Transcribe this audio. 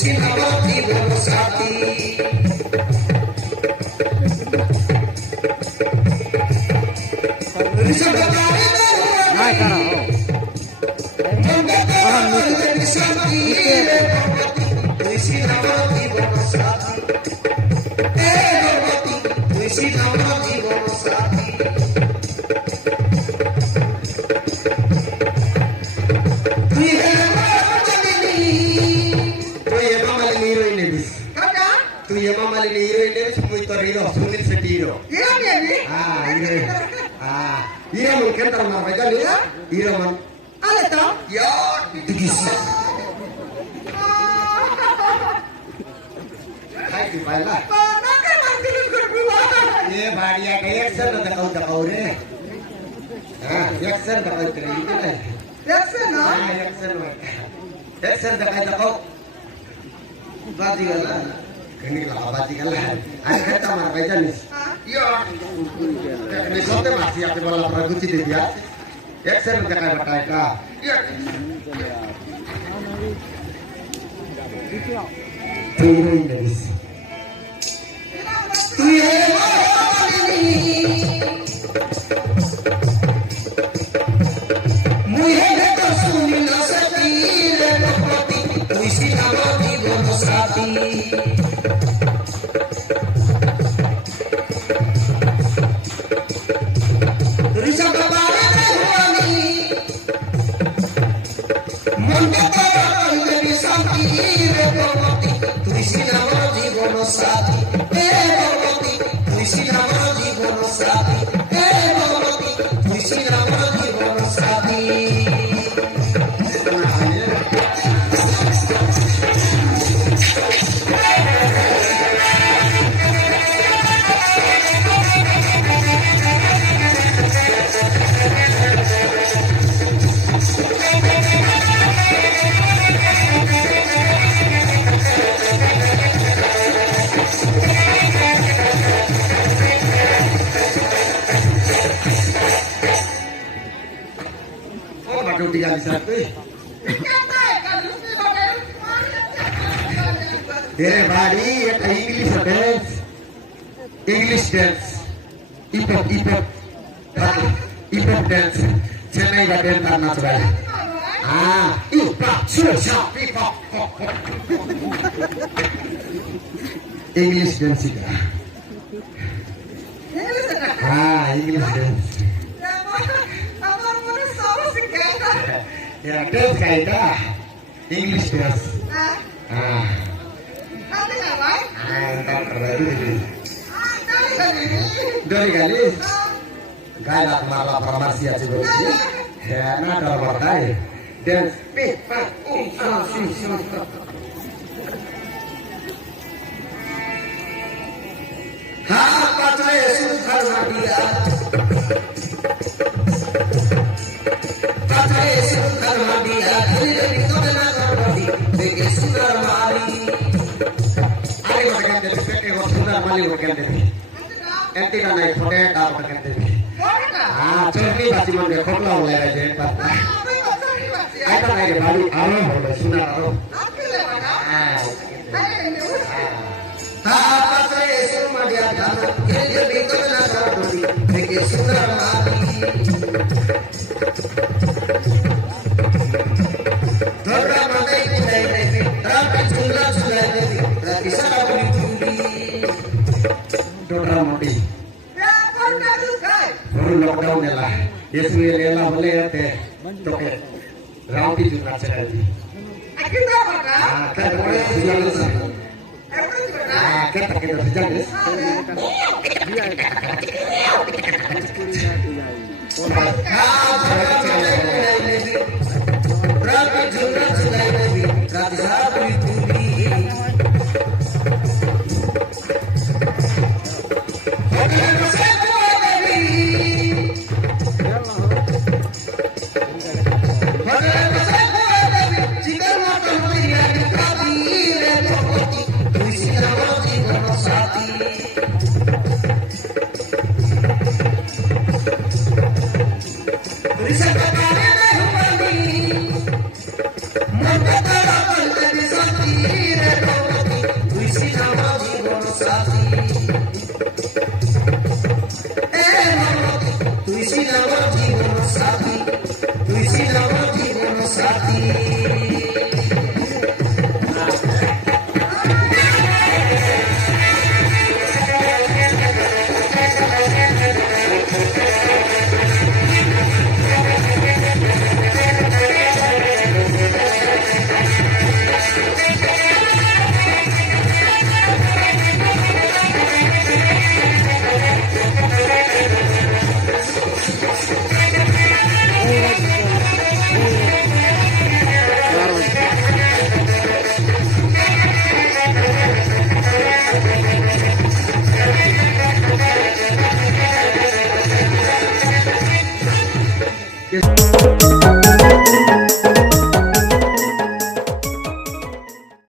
ছিল জীবন সাথী নাই কারা तुझे मामा ले हीरोइन ले मुई तो हीरो सुनील शेट्टी हीरो हां हीरो हां हीरो मन के अंदर मार बजा ले हीरो मन आले तो यार दिस हाय की पाला ना के मार दिल कर बुआ ये भाड़िया के एक्शन दकाऊ रे हां एक्शन दकाऊ करे ले एक्शन ना हां एक्शन दकाऊ बाजी गला kini lah abadi kalah. Ada kata mana baca nih? Iya. Ini sote masih apa malah praguci dia. Ya saya berkata kata. Iya. Tuh ini. Tuh ini. Muhe to sunilo satire lokoti. Tuisi amati bono sati. Tinggal di satu. Dere body at English dance. English dance. Hip hop dance. Chennai का dance करना चाहिए. हाँ, hip hop, hip hop. English dance का. हाँ, English dance. Ya, dance kaita. English dance. Nanti ngapain? Entar terbaru. Dari kali. Gaya malah promosi aja dulu. Ya, nada berdaya. Dance. Apa tuh Yesus Maria? Nanti naik foto apa kata dia? Cermin baci mana foto oleh aja. Ada naik baru awal boleh sunnah baru. Apa saya semua dia jalan, dia itu nak berdiri, pergi sunnah mati. Dorang mandai kudai nevi, tapi jumlah sudah nevi, tapi salah beri. Dorang mandi. Baru lockdown ya lah. Yesus lelah boleh ya teh. Toke. Rauti juga sekali. Kita mana? Kita boleh jalan sana. Kita jalan. Berapa jumlah sudah nevi, tapi salah beri.